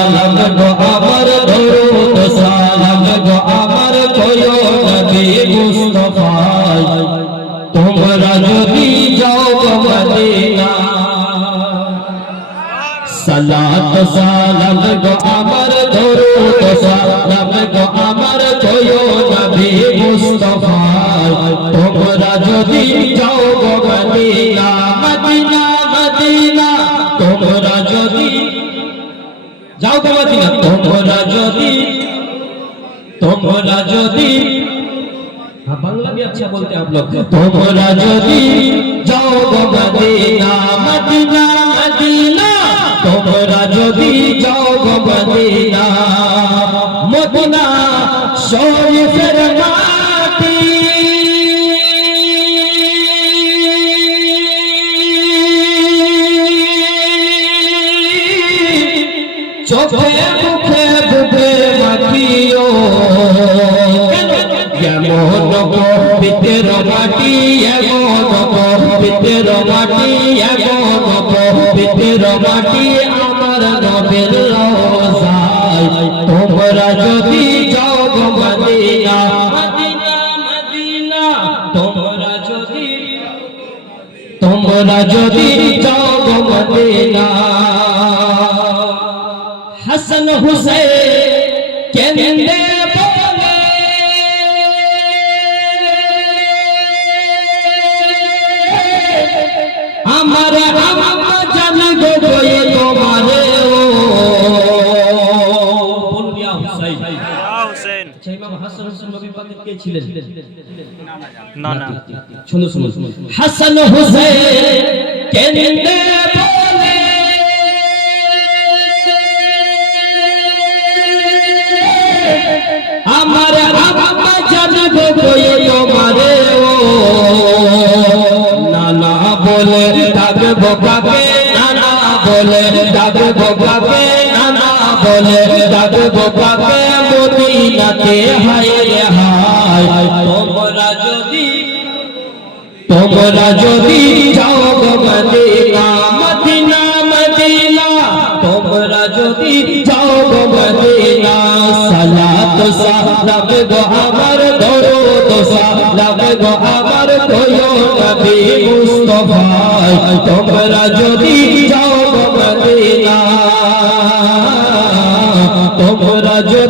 সালাম গো আমার দরুদ সালাম গো আমার কয়ো নবী মুস্তাফায় তোমরা যদি যাও গো মদিনা সালাত সালাম গো আমার দরুদ সালাম গো আমার কয়ো নবী মুস্তাফায় তোমরা যদি যাও গো মদিনা মদিনা মদিনা তোমরা যদি যাও গো মদিনা তোমরা যদি बांग्ला भी अच्छा बोलते हैं आप लोग তোমরা যদি যাও গো মদিনা মদিনা মদিনা তোমরা যদি যাও গো মদিনা মদিনা শরীফের মাটি চোখে মুখে বুকে মাখিও এমন পবিত্র মাটি এমন পবিত্র মাটি এমন পবিত্র মাটি আমার নবীর রওজায় তোমরা যদি যাও গো মদিনা মদিনা মদিনা তোমরা যদি যাও গো মদিনা হাসান হুসাইন কেন্দে हमारे अम्मा जान गो गए तुम्हारे ओ बोल दिया हुसैन अच्छा इमाम हसन हुसैन नबी पाक के ছিলেন না না শুনো শুনো হাসান হুসাইন কেন্দে বলে हमारे अम्मा जान गो गए तुम्हारे ओ नाना बोले तब बोकाके नाना बोले तब बोकाके नाना बोले तब बोकाके मदीनाते हाय रे हाय তোমরা যদি যাও গো মদিনা মদিনা মদিনা তোমরা যদি যাও গো মদিনা সালাত সালাম গো আমার দরুদ সালাম গো আমার কয়ো নবী মুস্তাফায় তোমরা যদি যাও গো মদিনা তোমরা যদি